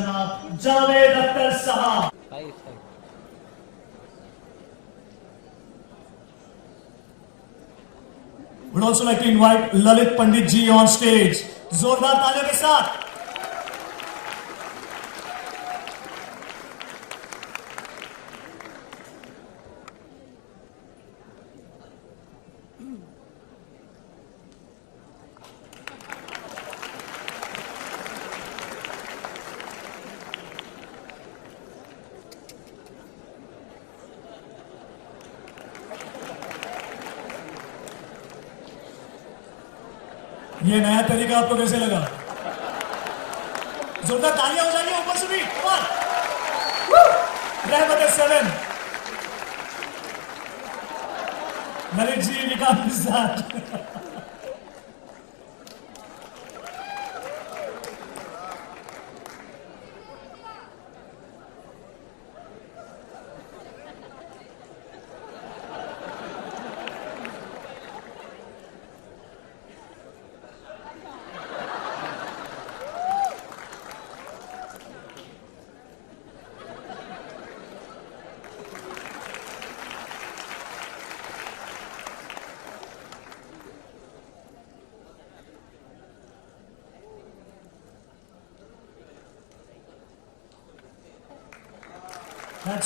जनाब जावेद अख्तर साहब। Would also like to invite Lalit Pandit ji on stage. जोरदार तालियों के साथ। ये नया तरीका आपको कैसे लगा? जोरदार तालियां हो जाएंगी ऊपर से भी। रहमत 7 ललित जी विकास मिजाज।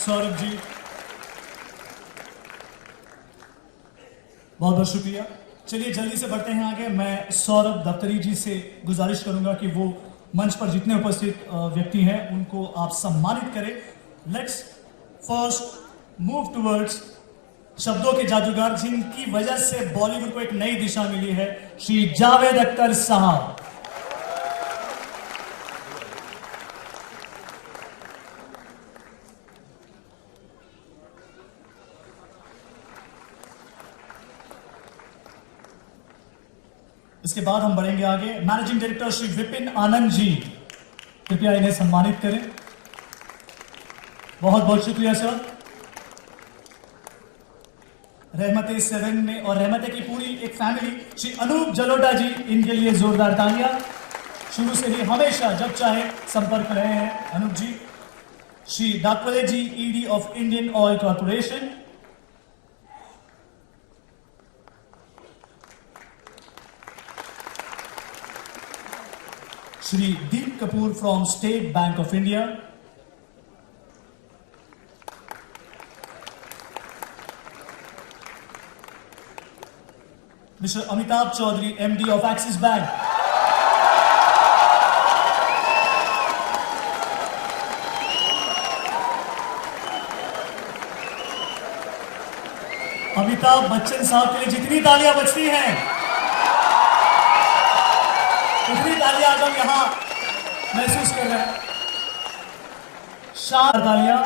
सौरभ जी बहुत बहुत शुक्रिया। चलिए जल्दी से बढ़ते हैं आगे। मैं सौरभ दफ्तरी जी से गुजारिश करूंगा कि वो मंच पर जितने उपस्थित व्यक्ति हैं उनको आप सम्मानित करें। लेट्स फर्स्ट मूव टुवर्ड्स शब्दों के जादूगर जिनकी वजह से बॉलीवुड को एक नई दिशा मिली है, श्री जावेद अख्तर साहब। इसके बाद हम बढ़ेंगे आगे। मैनेजिंग डायरेक्टर श्री विपिन आनंद जी, कृपया इन्हें सम्मानित करें। बहुत बहुत शुक्रिया सर। रहमत 7 में और रहमत की पूरी एक फैमिली, श्री अनूप जलोटा जी, इनके लिए जोरदार तालियां। शुरू से ही हमेशा जब चाहे संपर्क रहे हैं Anup ji. Shri Dakwale ji, ED of Indian Oil Corporation. Shri Deep Kapoor from State Bank of India. Mr. Amitabh Chaudhary, MD of Axis Bank. Amitabh Bachchan साहब के लिए जितनी तालियां बजती हैं उतनी तालियां आज हम यहां महसूस कर रहे हैं। शानदार तालियां।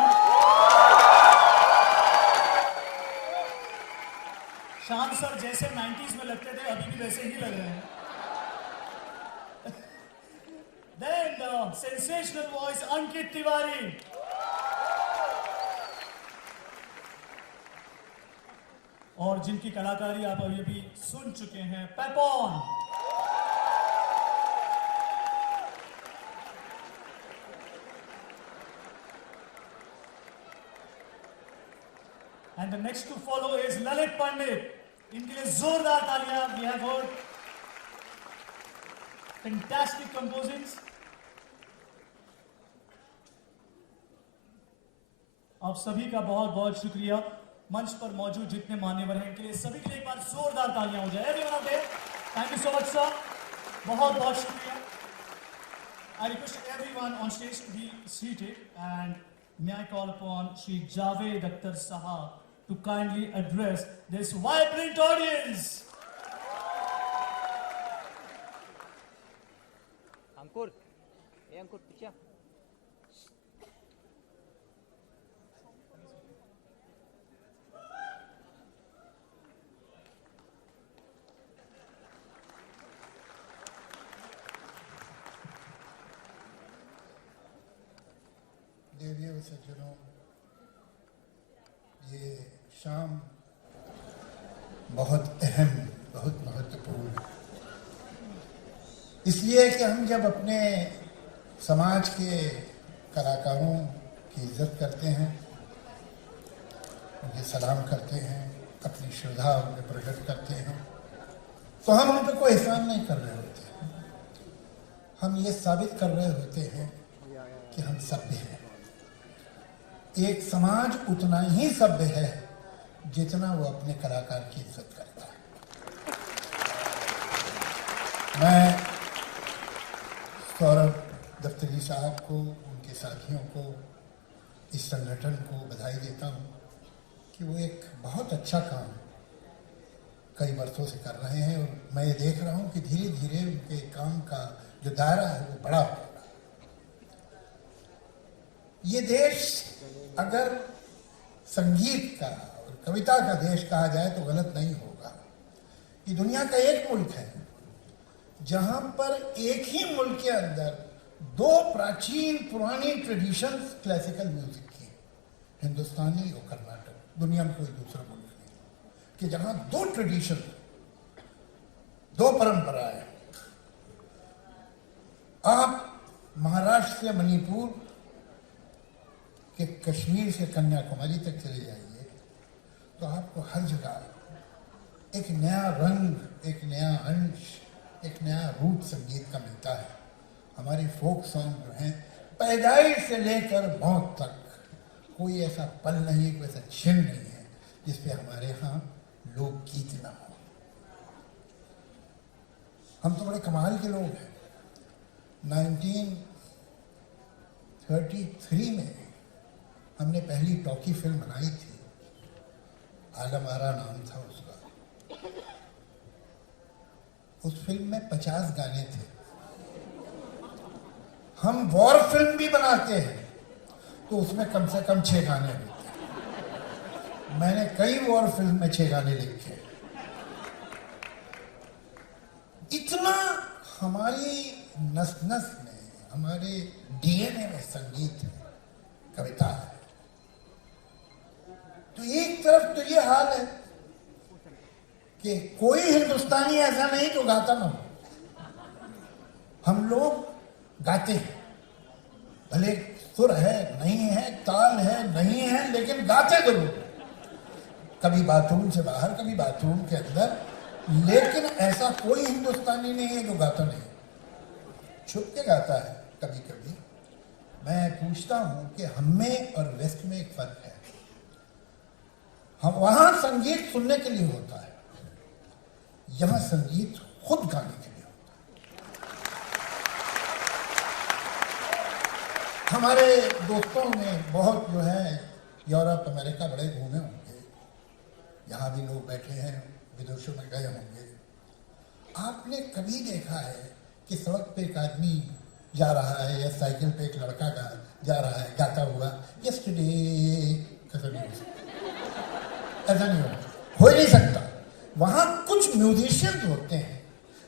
शान सर जैसे 90s में लगते थे अभी भी वैसे ही लग रहे हैं। Then the sensational voice Ankit Tiwari. और जिनकी कलाकारी आप अभी अभी सुन चुके हैं, Papon. And the next to follow is Lalit Pandit. इनके लिए जोरदार तालियां। We have heard fantastic composings. आप सभी का बहुत बहुत शुक्रिया। मंच पर मौजूद जितने मान्यवर हैं इनके लिए सभी के लिए एक बार जोरदार तालियां हो जाए। Everyone out there, thank you so much sir. बहुत बहुत शुक्रिया। I request everyone on stage to be seated and may I call upon Shri Javed Akhtar Sahab to kindly address this vibrant audience. Ankur, hey Ankur, picha. देवियों सज्जनों, ये शाम बहुत अहम, बहुत महत्वपूर्ण है। इसलिए कि हम जब अपने समाज के कलाकारों की इज्जत करते हैं, उन्हें सलाम करते हैं, अपनी श्रद्धा उन्हें प्रकट करते हैं, तो हम उन पर कोई एहसान नहीं कर रहे होते। हम ये साबित कर रहे होते हैं कि हम सभ्य हैं। एक समाज उतना ही सभ्य है जितना वो अपने कलाकार की इज्जत करता है। मैं सौरभ दफ्तरी साहब को, उनके साथियों को, इस संगठन को बधाई देता हूँ कि वो एक बहुत अच्छा काम कई वर्षों से कर रहे हैं, और मैं ये देख रहा हूँ कि धीरे धीरे उनके काम का जो दायरा है वो बड़ा हो रहा है। ये देश अगर संगीत का और कविता का देश कहा जाए तो गलत नहीं होगा। ये दुनिया का एक मुल्क है जहां पर एक ही मुल्क के अंदर दो प्राचीन पुरानी ट्रेडिशंस क्लासिकल म्यूजिक की, हिंदुस्तानी और कर्नाटक। दुनिया में कोई दूसरा मुल्क नहीं कि जहां दो ट्रेडिशन, दो परंपराएं। आप महाराष्ट्र से मणिपुर के कश्मीर से कन्याकुमारी तक चले जाइए तो आपको हर जगह एक नया रंग, एक नया अंश, एक नया रूप संगीत का मिलता है। हमारे फोक सॉन्ग जो हैं, पैदाइश से लेकर मौत तक कोई ऐसा पल नहीं, कोई ऐसा क्षण नहीं है जिसपे हमारे यहाँ लोकगीत ना हो। हम तो बड़े कमाल के लोग हैं। 1933 में हमने पहली टॉकी फिल्म बनाई थी, आलम आरा नाम था उसका। उस फिल्म में 50 गाने थे। हम वॉर फिल्म भी बनाते हैं तो उसमें कम से कम 6 गाने होते हैं। मैंने कई वॉर फिल्म में 6 गाने लिखे। इतना हमारी नस नस में, हमारे डीएनए में संगीत है, कविता है। तो एक तरफ तो ये हाल है कि कोई हिंदुस्तानी ऐसा नहीं जो गाता ना हो। हम लोग गाते हैं, भले सुर है नहीं है, ताल है नहीं है, लेकिन गाते जरूर। कभी बाथरूम से बाहर, कभी बाथरूम के अंदर, लेकिन ऐसा कोई हिंदुस्तानी नहीं है जो गाता नहीं, छुप के गाता है कभी कभी। मैं पूछता हूं कि हम में और वेस्ट में एक फर्क है। हम वहां संगीत सुनने के लिए होता है, यहां संगीत खुद गाने के लिए होता है। हमारे दोस्तों में बहुत जो है यूरोप अमेरिका बड़े घूमे होंगे, यहाँ भी लोग बैठे हैं, विदेशों में गए होंगे। आपने कभी देखा है कि सड़क पे एक आदमी जा रहा है या साइकिल पे एक लड़का जा रहा है गाता हुआ, यस्टरडे? ऐसा नहीं हो सकता, ऐसा नहीं हो ही नहीं सकता। वहाँ कुछ म्यूजिशियंस होते हैं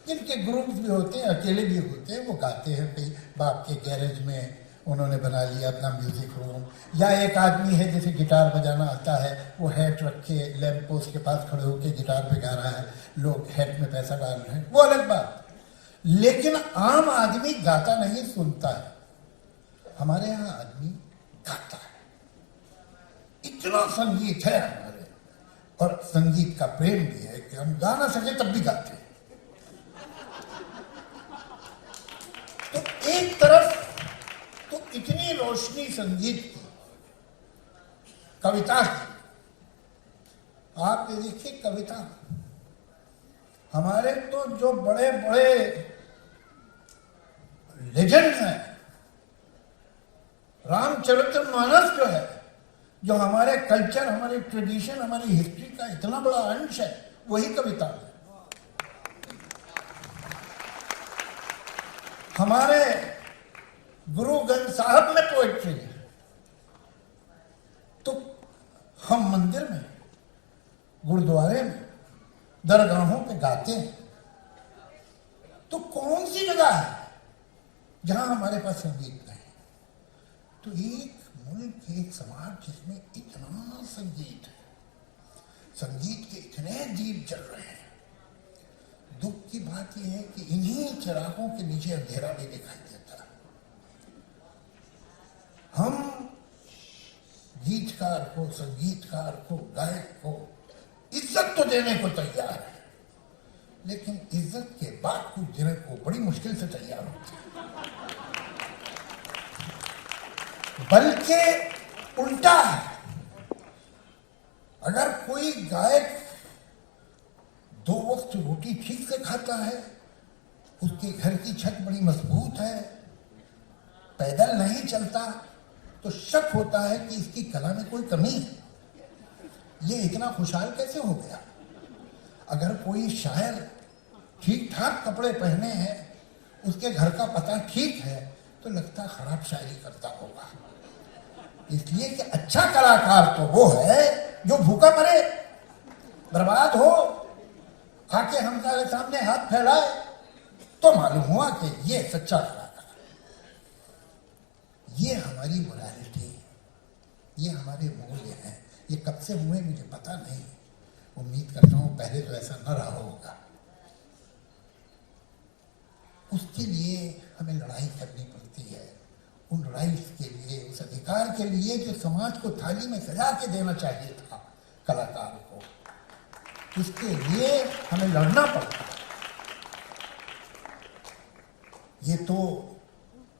जिनके ग्रुप्स भी होते हैं, अकेले भी होते हैं, वो गाते हैं। कहीं बाप के गैरेज में उन्होंने बना लिया अपना म्यूजिक रूम, या एक आदमी है जिसे गिटार बजाना आता है, वो हैट रख के लैंप पोस्ट के पास खड़े होकर गिटार पे गा रहा है, लोग हैट में पैसा डाल रहे हैं, वो अलग बात। लेकिन आम आदमी गाता नहीं, सुनता है। हमारे यहाँ आदमी गाता है। इतना संगीत है हमारे, और संगीत का प्रेम भी है कि हम गा ना सके तब भी गाते हैं। तो एक तरफ तो इतनी रोशनी संगीत की, कविता की। आप ये देखिए, कविता हमारे तो जो बड़े बड़े लेजेंड्स हैं, रामचरितमानस जो है, जो हमारे कल्चर, हमारे ट्रेडिशन, हमारी हिस्ट्री का इतना बड़ा अंश है, वही कविता है। हमारे गुरु ग्रंथ साहब में पोएट्री है, तो हम मंदिर में, गुरुद्वारे में, दरगाहों पे गाते हैं। तो कौन सी जगह है जहां हमारे पास संगीत नहीं? तो एक मुल्क, एक समाज जिसमें इतना संगीत है, संगीत के इतने दीप जल रहे हैं, दुख की बात यह है कि इन्हीं चिरागों के नीचे अंधेरा भी दिखाई देता है। गीतकार को, संगीतकार को, गायक को इज्जत तो देने को तैयार है, लेकिन इज्जत के बाद कुछ देने को बड़ी मुश्किल से तैयार होते हैं। बल्कि उल्टा है, अगर कोई गायक 2 वक्त रोटी ठीक से खाता है, उसके घर की छत बड़ी मजबूत है, पैदल नहीं चलता, तो शक होता है कि इसकी कला में कोई कमी है। ये इतना खुशहाल कैसे हो गया? अगर कोई शायर ठीक ठाक कपड़े पहने हैं, उसके घर का पता ठीक है, तो लगता खराब शायरी करता होगा। इसलिए कि अच्छा कलाकार तो वो है जो भूखा मरे, बर्बाद हो, आके हमारे सामने हाथ फैलाए, तो मालूम हुआ कि ये सच्चा कलाकार। ये हमारी मोरालिटी है, ये हमारे मूल्य हैं। ये कब से हुए मुझे पता नहीं, उम्मीद करता हूं पहले तो ऐसा न रहा होगा। उसके लिए हमें लड़ाई करनी पड़ती है, उन राइट्स के लिए, उस अधिकार के लिए जो समाज को थाली में सजा के देना चाहिए था कलाकार को, इसके लिए हमें लड़ना पड़ता है। ये तो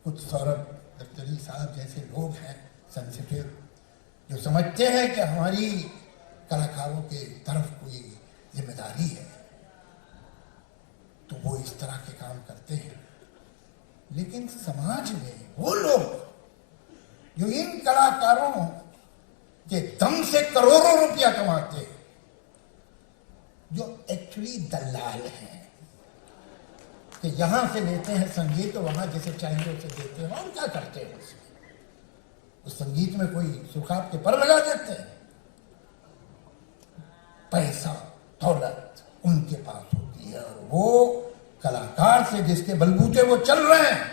कुछ सौरभ दफ्तरी साहब जैसे लोग हैं सेंसिटिव, जो समझते हैं कि हमारी कलाकारों के तरफ कोई जिम्मेदारी है, तो वो इस तरह के काम करते हैं। लेकिन समाज में वो लोग जो इन कलाकारों के दम से करोड़ों रुपया कमाते हैं, जो एक्चुअली दलाल हैं, कि यहां से लेते हैं संगीत तो वहां जैसे चाहिए उसे देते हैं, और क्या करते हैं उसमें? उस संगीत में कोई सुखाब के पर लगा देते हैं। पैसा दौलत उनके पास होती है, और वो कलाकार से जिसके बलबूते वो चल रहे हैं।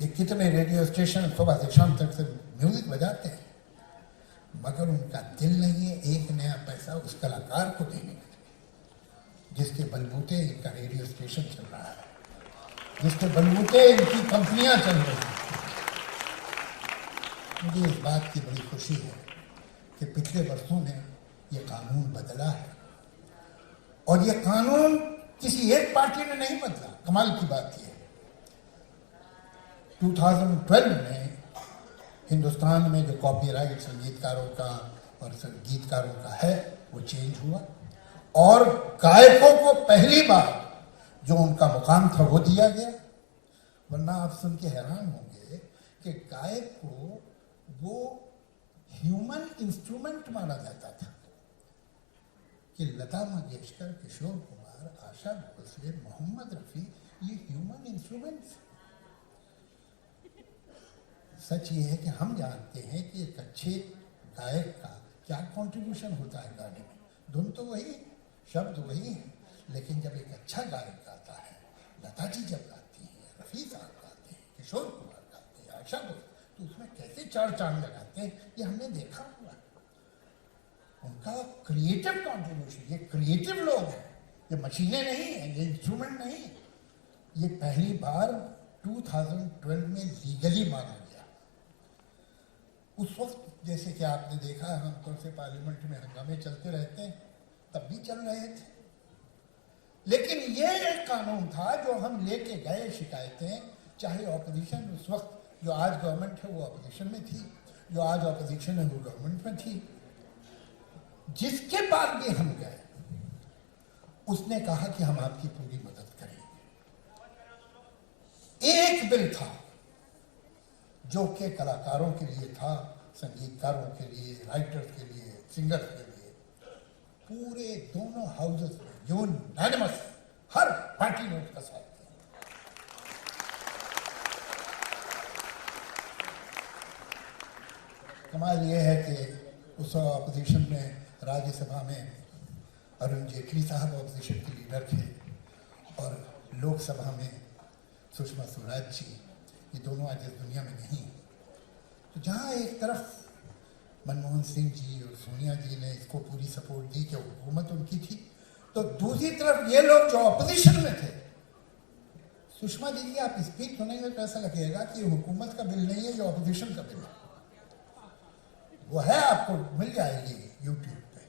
ये कितने रेडियो स्टेशन सुबह से शाम तक से म्यूजिक बजाते हैं, मगर उनका दिल नहीं है एक नया पैसा उस कलाकार को देने का, जिसके बलबूते इनका रेडियो स्टेशन चल रहा है, जिसके बलबूते इनकी कंपनियां चल रही हैं। मुझे इस बात की बड़ी खुशी है कि पिछले वर्षों में ये कानून बदला है, और ये कानून किसी एक पार्टी ने नहीं बदला। कमाल की बात यह है, 2012 में हिंदुस्तान में जो कॉपीराइट संगीतकारों का और संगीतकारों का है वो चेंज हुआ, और गायकों को पहली बार जो उनका मुकाम था वो दिया गया। वरना आप सुन के हैरान होंगे कि गायक को वो ह्यूमन इंस्ट्रूमेंट माना जाता था, कि लता मंगेशकर, किशोर कुमार, आशा भोसले, मोहम्मद रफी, ये ह्यूमन इंस्ट्रूमेंट्स। सच ये है कि हम जानते हैं कि एक अच्छे गायक का क्या कंट्रीब्यूशन होता है गाने में। धुन तो वही, शब्द वही है, लेकिन जब एक अच्छा गायक गाता है, लता जी जब गाती हैं, रफी साहब गाते हैं, किशोर कुमार गाते हैं, आशा भोसले, तो उसमें कैसे 4 चांद लगाते हैं, ये हमने देखा हुआ। उनका क्रिएटिव कंट्रीब्यूशन, ये क्रिएटिव लोग हैं, ये मशीनें नहीं हैं, ये इंस्ट्रूमेंट नहीं है। ये पहली बार 2012 में लीगली माना गया। उस वक्त जैसे कि आपने देखा, हमतौर से पार्लियामेंट में हंगामे चलते रहते हैं, तब भी चल रहे थे। लेकिन ये एक कानून था जो हम लेके गए शिकायतें, चाहे ऑपोजिशन उस वक्त, जो आज गवर्नमेंट है वो ऑपोजिशन में थी, जो आज ऑपोजिशन है वो गवर्नमेंट में थी, जिसके पास भी हम गए उसने कहा कि हम आपकी पूरी मदद करेंगे। एक बिल था जो कि कलाकारों के लिए था, संगीतकारों के लिए, राइटर्स के लिए, सिंगर्स के लिए, पूरे दोनों हाउसेस में यूनानिमस हर पार्टी ने उसका साथ दिया। कमाल यह है कि उस अपोजिशन में, राज्यसभा में अरुण जेटली साहब अपोजिशन के लीडर थे, और लोकसभा में सुषमा स्वराज जी, ये दोनों आज इस दुनिया में नहीं। तो जहाँ एक तरफ मनमोहन सिंह जी और सोनिया जी ने इसको पूरी सपोर्ट दी कि हुकूमत उनकी थी, तो दूसरी तरफ ये लोग जो अपोजिशन में थे, सुषमा जी की आप स्पीच सुनेंगे तो ऐसा लगेगा कि ये हुकूमत का बिल नहीं है, ये अपोजिशन का बिल है। वो है, आपको मिल जाएगी यूट्यूब पे।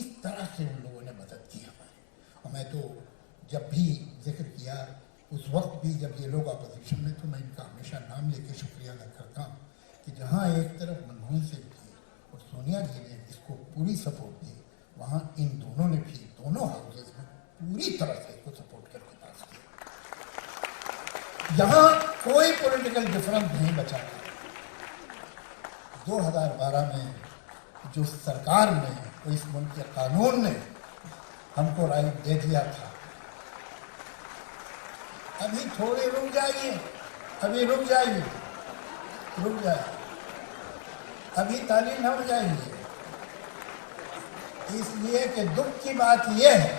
इस तरह से उन लोगों ने मदद की हमारी। और मैं तो जब भी जिक्र किया, उस वक्त भी जब ये लोग अपोजिशन में, तो मैं इनका हमेशा नाम लेके शुक्रिया अदा करता हूँ कि जहाँ एक तरफ मनमोहन सिंह जी और सोनिया जी ने इसको पूरी सपोर्ट दी, वहाँ इन दोनों ने भी दोनों हाउसेज में पूरी तरह से इसको सपोर्ट करके पास किया। यहाँ कोई पॉलिटिकल डिफरेंस नहीं बचा। 2012 में जो सरकार ने, तो इस मुल्क के कानून ने हमको राइट दे दिया था, अभी थोड़ी रुक जाइए, अभी रुक जाइए, रुक जाइए, अभी ताली न हो जाएंगे। इसलिए कि दुख की बात यह है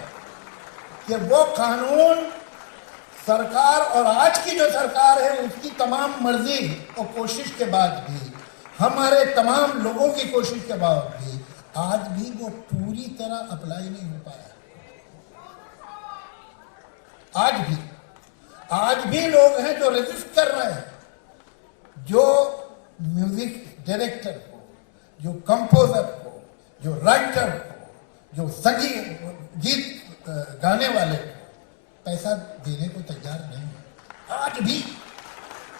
कि वो कानून सरकार, और आज की जो सरकार है उसकी तमाम मर्जी और कोशिश के बाद भी, हमारे तमाम लोगों की कोशिश के बाद भी, आज भी वो पूरी तरह अप्लाई नहीं हो पाया। आज भी लोग हैं जो रेजिस्ट कर रहे हैं, जो म्यूजिक डायरेक्टर को, जो कंपोजर को, जो राइटर को, जो गीत गाने वाले को पैसा देने को तैयार नहीं है। आज भी,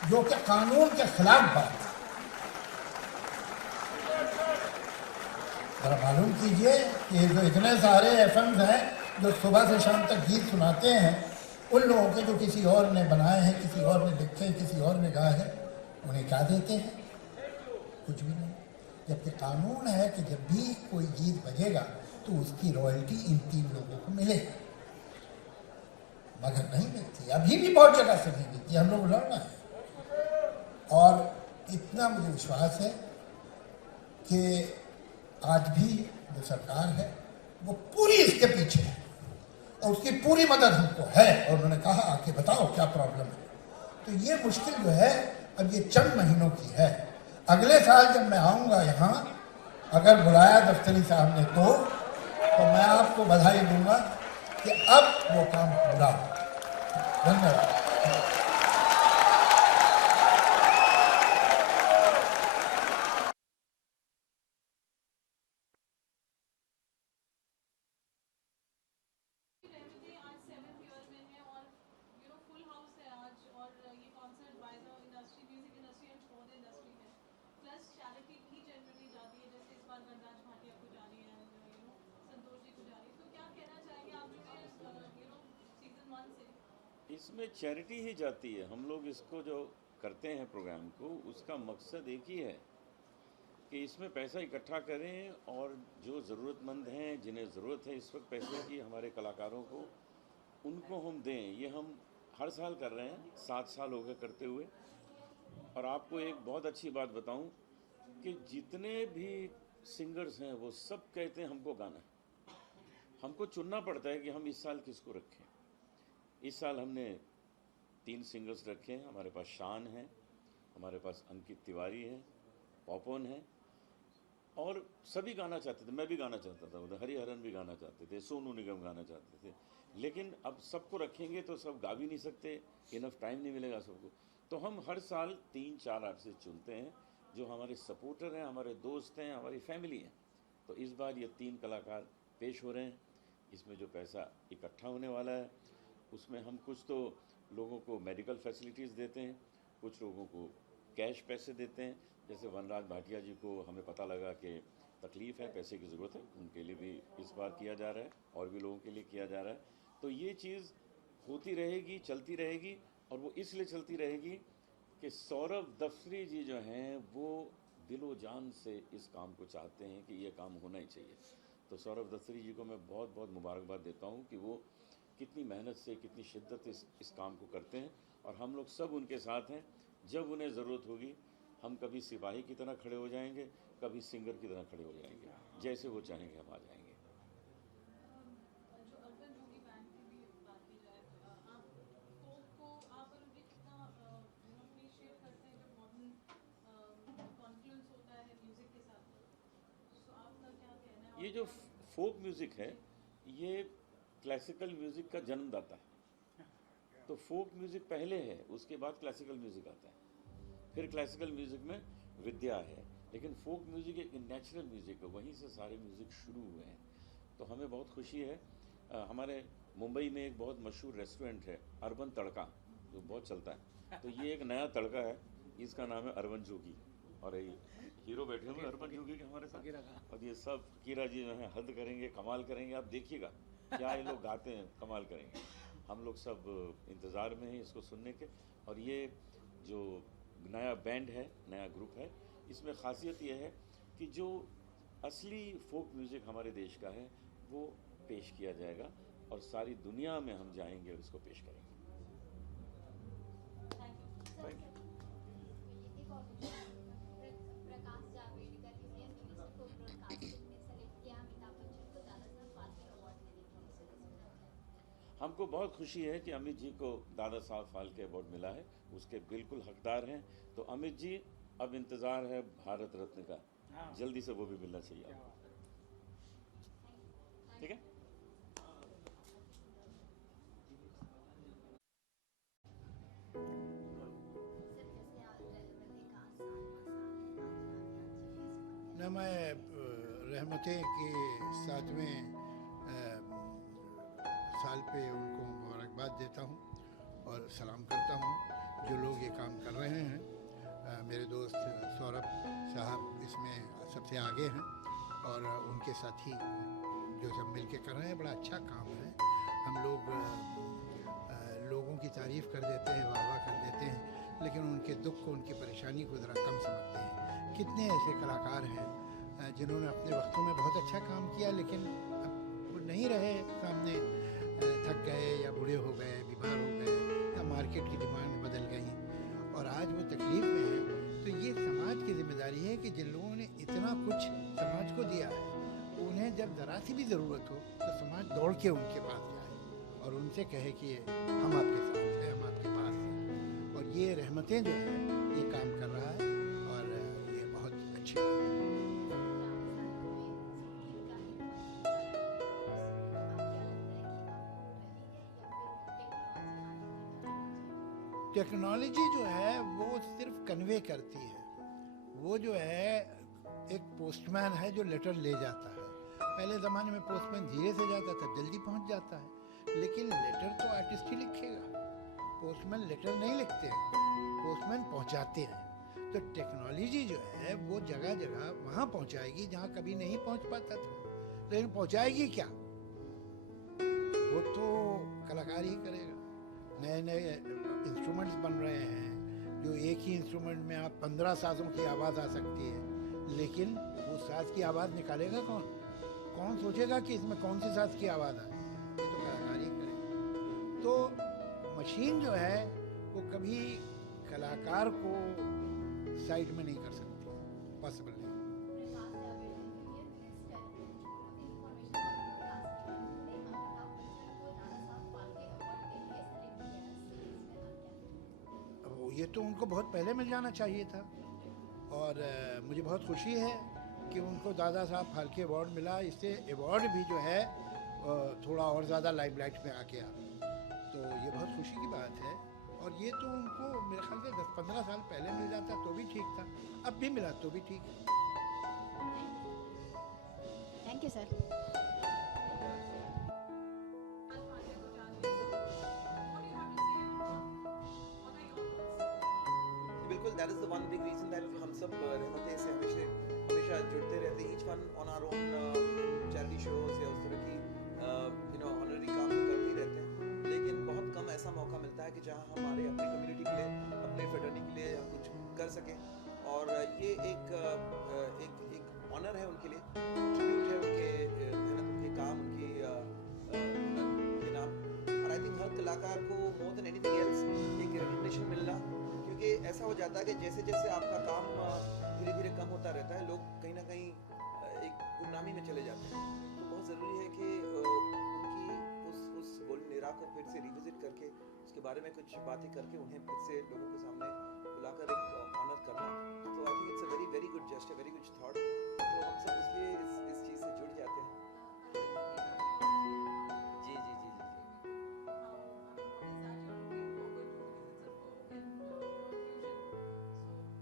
जो कि कानून के खिलाफ बात है। जरा मालूम कीजिए कि जो इतने सारे एफएम्स हैं जो सुबह से शाम तक गीत सुनाते हैं, उन लोगों के जो किसी और ने बनाए हैं, किसी और ने लिखे हैं, किसी और ने गाए हैं, उन्हें क्या देते हैं? कुछ भी नहीं। जबकि कानून है कि जब भी कोई गीत बजेगा तो उसकी रॉयल्टी इन 3 लोगों को मिलेगी, मगर नहीं मिलती। अभी भी बहुत जगह से नहीं मिलती। हम लोग लड़ना है। और इतना मुझे विश्वास है कि आज भी जो सरकार है वो पूरी इसके पीछे है और उसकी पूरी मदद हमको है। और उन्होंने कहा आके बताओ क्या प्रॉब्लम है। तो ये मुश्किल जो है अब ये चंद महीनों की है। अगले साल जब मैं आऊँगा यहाँ, अगर बुलाया दफ्तरी साहब ने तो मैं आपको बधाई दूंगा कि अब वो काम पूरा हो। धन्यवाद। इसमें चैरिटी ही जाती है। हम लोग इसको जो करते हैं प्रोग्राम को, उसका मकसद एक ही है कि इसमें पैसा इकट्ठा करें और जो ज़रूरतमंद हैं, जिन्हें ज़रूरत है इस वक्त पैसे की, हमारे कलाकारों को, उनको हम दें। ये हम हर साल कर रहे हैं, 7 साल हो गए करते हुए। और आपको एक बहुत अच्छी बात बताऊं कि जितने भी सिंगर्स हैं वो सब कहते हैं हमको गाना है। हमको चुनना पड़ता है कि हम इस साल किसको रखें। इस साल हमने 3 सिंगर्स रखे हैं। हमारे पास शान है, हमारे पास अंकित तिवारी है, पॉपन है, और सभी गाना चाहते थे। मैं भी गाना चाहता था, उधर हरिहरन भी गाना चाहते थे, सोनू निगम गाना चाहते थे। लेकिन अब सबको रखेंगे तो सब गा भी नहीं सकते, इनफ टाइम नहीं मिलेगा सबको। तो हम हर साल 3-4 आर्टिस्ट चुनते हैं जो हमारे सपोर्टर हैं, हमारे दोस्त हैं, हमारी फैमिली हैं। तो इस बार ये 3 कलाकार पेश हो रहे हैं। इसमें जो पैसा इकट्ठा होने वाला है उसमें हम कुछ तो लोगों को मेडिकल फैसिलिटीज़ देते हैं, कुछ लोगों को कैश पैसे देते हैं। जैसे वनराज भाटिया जी को हमें पता लगा कि तकलीफ़ है, पैसे की ज़रूरत है, उनके लिए भी इस बार किया जा रहा है और भी लोगों के लिए किया जा रहा है। तो ये चीज़ होती रहेगी, चलती रहेगी। और वो इसलिए चलती रहेगी कि सौरभ दफ्तरी जी जो हैं वो दिलो जान से इस काम को चाहते हैं कि ये काम होना ही चाहिए। तो सौरभ दफ्तरी जी को मैं बहुत बहुत मुबारकबाद देता हूँ कि वो कितनी मेहनत से, कितनी शिद्दत से इस काम को करते हैं। और हम लोग सब उनके साथ हैं। जब उन्हें ज़रूरत होगी हम कभी सिपाही की तरह खड़े हो जाएंगे, कभी सिंगर की तरह खड़े हो जाएंगे। जैसे वो चाहेंगे हम आ जाएंगे। ये जो फोक म्यूज़िक है ये क्लासिकल म्यूज़िक का जन्मदाता है। तो फोक म्यूज़िक पहले है, उसके बाद क्लासिकल म्यूज़िक आता है। फिर क्लासिकल म्यूज़िक में विद्या है, लेकिन फोक म्यूज़िक एक नेचुरल म्यूज़िक है, वहीं से सारे म्यूज़िक शुरू हुए हैं। तो हमें बहुत खुशी है। हमारे मुंबई में एक बहुत मशहूर रेस्टोरेंट है अर्बन तड़का, जो बहुत चलता है। तो ये एक नया तड़का है, इसका नाम है अर्बन जोगी। और ये हीरो बैठे हुए हैं अर्बन जोगी के हमारे साथ, और ये सब फकीरा जी जो हैं हद करेंगे, कमाल करेंगे। आप देखिएगा क्या ये लोग गाते हैं, कमाल करेंगे। हम लोग सब इंतज़ार में हैं इसको सुनने के। और ये जो नया बैंड है, नया ग्रुप है, इसमें ख़ासियत ये है कि जो असली फोक म्यूज़िक हमारे देश का है वो पेश किया जाएगा, और सारी दुनिया में हम जाएंगे और इसको पेश करेंगे। Thank you. एक और Prakash Javadekar Indian minister for broadcasting ने सेलेक्ट किया अमिताभ बच्चन को दादा साहब फाल्के अवार्ड देने के लिए। हमको बहुत खुशी है कि अमित जी को दादा साहब फाल्के अवार्ड मिला है, उसके बिल्कुल हकदार हैं। तो अमित जी, अब इंतज़ार है भारत रत्न का, जल्दी से वो भी मिलना चाहिए आपको। ठीक है। न मैं रहमतें के 7वें साल पे उनको मुबारकबाद देता हूँ और सलाम करता हूँ जो लोग ये काम कर रहे हैं। मेरे दोस्त सौरभ साहब इसमें सबसे आगे हैं और उनके साथी जो सब मिल के कर रहे हैं, बड़ा अच्छा काम है। हम लोग लोगों की तारीफ़ कर देते हैं, वाह वाह कर देते हैं, लेकिन उनके दुख को, उनकी परेशानी को ज़रा कम समझते हैं। कितने ऐसे कलाकार हैं जिन्होंने अपने वक्तों में बहुत अच्छा काम किया, लेकिन अब वो नहीं रहे सामने, थक गए या बूढ़े हो गए, बीमार हो गए, या मार्केट की डिमांड बदल गई और आज वो तकलीफ़ में है। तो ये समाज की जिम्मेदारी है कि जिन लोगों ने इतना कुछ समाज को दिया है, उन्हें जब ज़रा सी भी ज़रूरत हो तो समाज दौड़ के उनके पास जाए और उनसे कहे कि हम आपके साथ हैं, हम आपके पास हैं। और ये रहमतें जो है ये काम कर रहा है और ये बहुत अच्छी बात है। टेक्नोलॉजी जो है वो सिर्फ कन्वे करती है। वो जो है एक पोस्टमैन है जो लेटर ले जाता है। पहले ज़माने में पोस्टमैन धीरे से जाता था, जल्दी पहुंच जाता है, लेकिन लेटर तो आर्टिस्ट ही लिखेगा। पोस्टमैन लेटर नहीं लिखते हैं, पोस्टमैन पहुंचाते हैं। तो टेक्नोलॉजी जो है वो जगह जगह वहाँ पहुंचाएगी जहाँ कभी नहीं पहुंच पाता था, लेकिन पहुंचाएगी क्या, वो तो कलाकार ही करेगा। नए नए इंस्ट्रूमेंट्स बन रहे हैं जो एक ही इंस्ट्रूमेंट में आप 15 साज़ों की आवाज़ आ सकती है, लेकिन वो साज़ की आवाज़ निकालेगा कौन? कौन सोचेगा कि इसमें कौन सी साज़ की आवाज़ है? ये तो कलाकार ही करेगा। तो मशीन जो है वो कभी कलाकार को साइड में नहीं कर सकती, पॉसिबल नहीं। ये तो उनको बहुत पहले मिल जाना चाहिए था और मुझे बहुत खुशी है कि उनको दादा साहब फाल्के अवार्ड मिला। इससे अवार्ड भी जो है थोड़ा और ज़्यादा लाइमलाइट में आ गया, तो ये बहुत खुशी की बात है। और ये तो उनको मेरे ख्याल से 10-15 साल पहले मिल जाता तो भी ठीक था, अब भी मिला तो भी ठीक है। Thank you sir. बिल्कुल, that is the one big reason that हम सब रहमतें से हमेशा जुड़ते रहते हैं। Each one on our own charity shows या उस तरह की ऑनररी काम तो करते ही रहते हैं, लेकिन बहुत कम ऐसा मौका मिलता है कि जहाँ हमारे अपनी कम्युनिटी के लिए, अपने फ्रेटर्निटी के लिए हम कुछ कर सकें। और ये एक ऑनर है उनके लिए, ट्रिब्यूट है उनके मेहनत, उनके काम, उनकी हुनर के नाम। और आई थिंक हर कलाकार को मोर देन एनीथिंग एल्स एक रिकग्निशन मिलना, क्योंकि ऐसा हो जाता है कि जैसे जैसे आपका काम धीरे धीरे कम होता रहता है, लोग कहीं ना कहीं एक गुमनामी में चले जाते हैं। तो बहुत ज़रूरी है कि उनकी उस गोल्डन एरा को फिर से रिविजिट करके उसके बारे में कुछ बातें करके उन्हें फिर से लोगों के सामने बुलाकर एक ऑनर करना। तो I think it's a very good gesture, very good thought. तो हम सब इसलिए इस चीज़ से जुड़ जाते हैं। जी जी जी जी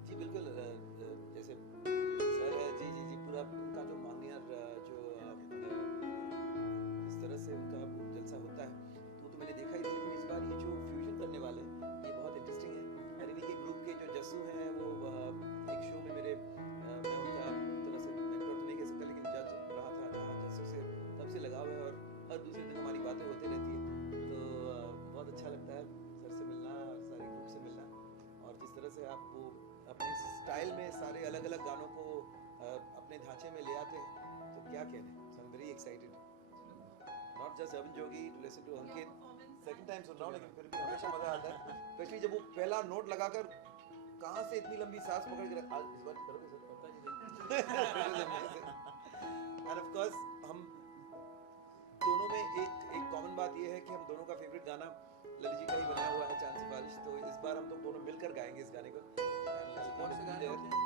जी बिल्कुल। जैसे स्टाइल में सारे अलग अलग गानों को अपने ढांचे में ले आते हैं, तो क्या कहने। So I am very excited, not just अवन जोगी to listen to Ankit, second time सुन रहा हूँ लेकिन फिर भी हमेशा मजा आता है, स्पेशली जब वो पहला नोट लगाकर कहाँ से इतनी लंबी सांस पकड़ के आज इस बार करोगे सर पता नहीं। एंड ऑफ कोर्स हम दोनों में एक कॉमन बात ये है कि हम दोनों का फेवरेट गाना ललित जी का ही बनाया हुआ है, चांद से बारिश, तो इस बार हम लोग दोनों मिलकर गाएंगे इस गाने को। बहुत से गाने होते हैं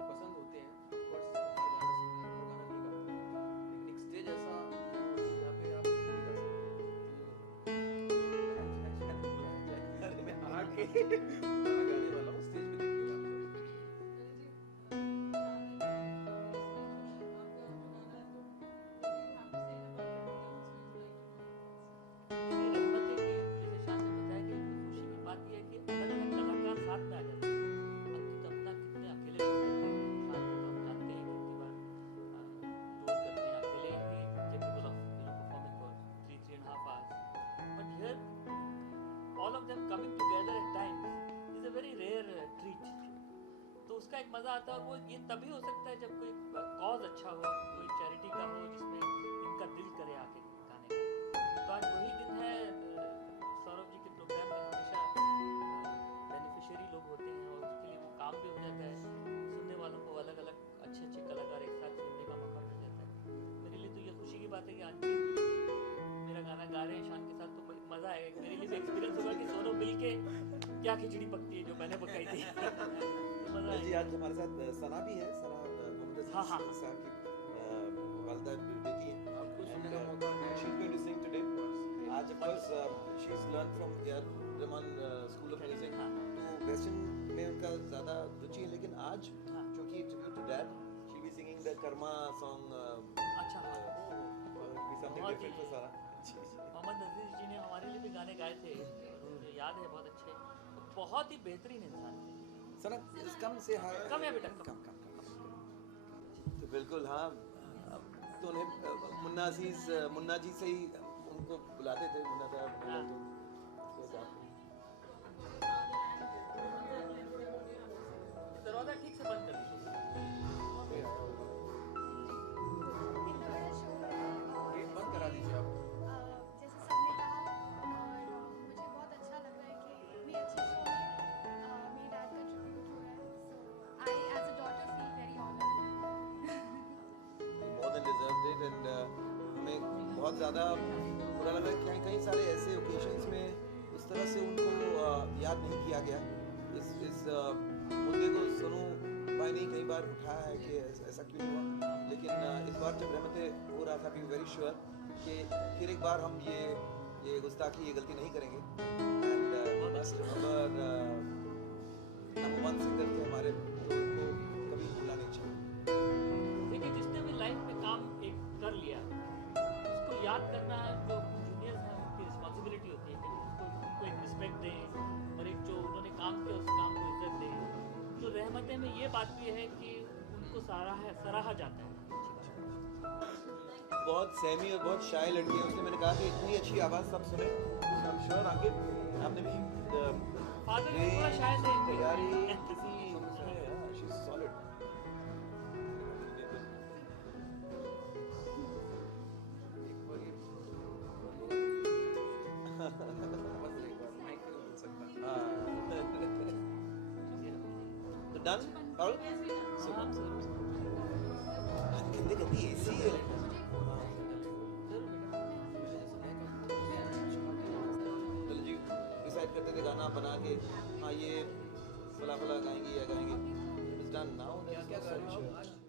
पसंद होते हैं, ऑफ कोर्स हर गाना सुनना हर गाना नहीं करता, लेकिन एक स्टेज ऐसा जहाँ पे आप नहीं कर सकते, तो मैं आके गाना गाने वाला हूँ, स्टेज पे देखिएगा आप लोग। देखिए, रहमत है कि जैसे शान ने बताया कि खुशी की बात यह है कि अलग-अलग कलाकार साथ में आ जाते हैं। अंकित अपना कितने अकेले शो करते हैं, शान को तो हम जानते ही हैं, कितनी बार टूर करते हैं अकेले ही, capable of performing for 3.5 hours. But here, all of them coming together at times is a very rare treat. तो उसका एक मज़ा आता है, और वो ये तभी हो सकता है जब कोई कॉज अच्छा हो, कोई चैरिटी का हो जिसमें इनका दिल करे आके गाने का। तो आज वही दिन है। सौरभ जी के प्रोग्राम में हमेशा बेनिफिशियरी लोग होते हैं, और उसके लिए वो काम भी हो जाता है, सुनने वालों को अलग अलग अच्छे अच्छे कलाकार एक साथ सुनने का मौका मिल जाता है। मेरे लिए तो ये खुशी की बात है कि आज मेरा गाना गा रहे हैं शान के साथ, तो मज़ा आएगा। मेरे लिए भी एक्सपीरियंस होगा कि दोनों मिल के क्या खिचड़ी पकती है जो मैंने पकाई थी। मज़ा जी आएगा। आज हमारे साथ सना भी है, सना मोहम्मद हाँ, हाँ, अजीज साहब की वालिदा बेटी हैं, आपको सुनने का मौका है। She is going to sing today. आज of course she is learn from Rahman school of music, हाँ। तो वेस्टर्न में उनका ज़्यादा रुचि है, लेकिन आज हाँ। क्योंकि tribute to dad she be singing the Karma song, अच्छा, हाँ। समथिंग बहुत डिफरेंट ही- फॉर सारा। मोहम्मद अजीज जी ने हमारे लिए भी गाने गाए थे, और मुझे याद है बहुत अच्छे, तो बहुत ही बेहतरीन इंसान थे। सना just come say hi। कम है बेटा, कम। कम। तो बिल्कुल हाँ, तो उन्हें मुन्ना जी से ही उनको बुलाते थे, मुन्ना साहब हाँ। तो आप- दरवाजा ठीक से बंद कर दीजिए। इतना बड़ा शो है, गेट बंद करा दीजिए आप। जैसे सबने कहा, और मुझे बहुत अच्छा लग रहा है कि इतनी अच्छी शो में मेरे डैड का ट्रिब्यूट हो रहा है, so I as a daughter feel very honoured. more than deserved it, and हमें बहुत ज़्यादा बुरा लगा कि कई सारे ऐसे ओकेजन्स में उस तरह से उनको याद नहीं किया गया। इस मुद्दे को सोनू भाई ने कई बार उठाया है कि ऐसा क्यों हुआ, लेकिन इस बार जब रहमतें हो रहा था, बी वेरी श्योर कि फिर एक बार हम ये गुस्ताखी, ये गलती नहीं करेंगे। And must remember number 1 singer थे हमारे, तो उनको कभी भूलना नहीं चाहिए। देखिए, जिसने भी लाइफ में काम एक कर लिया, उसको याद करना जो जूनियर्स हैं उनकी रिस्पॉन्सिबिलिटी होती है कि उनको एक रिस्पेक्ट दें, और एक जो उन्होंने काम किया उस काम को इज्जत दें। तो रहमतें में ये बात भी है कि उनको सराहा जाता है। बहुत सहमी और बहुत शाय लड़की है, उसने मैंने कहा कि इतनी अच्छी आवाज़ सब सुने। आई एम श्योर अंकित आपने भी फादर भी थोड़ा शायद है। तैयारी किसी शी इज सॉलिड। तो डन और गंदे गंदी एसी है। चलो जी डिसाइड करते थे गाना बना के, हाँ ये फला फला गाएंगे या गाएंगे। It's done now. क्या क्या गा रहे हो आप?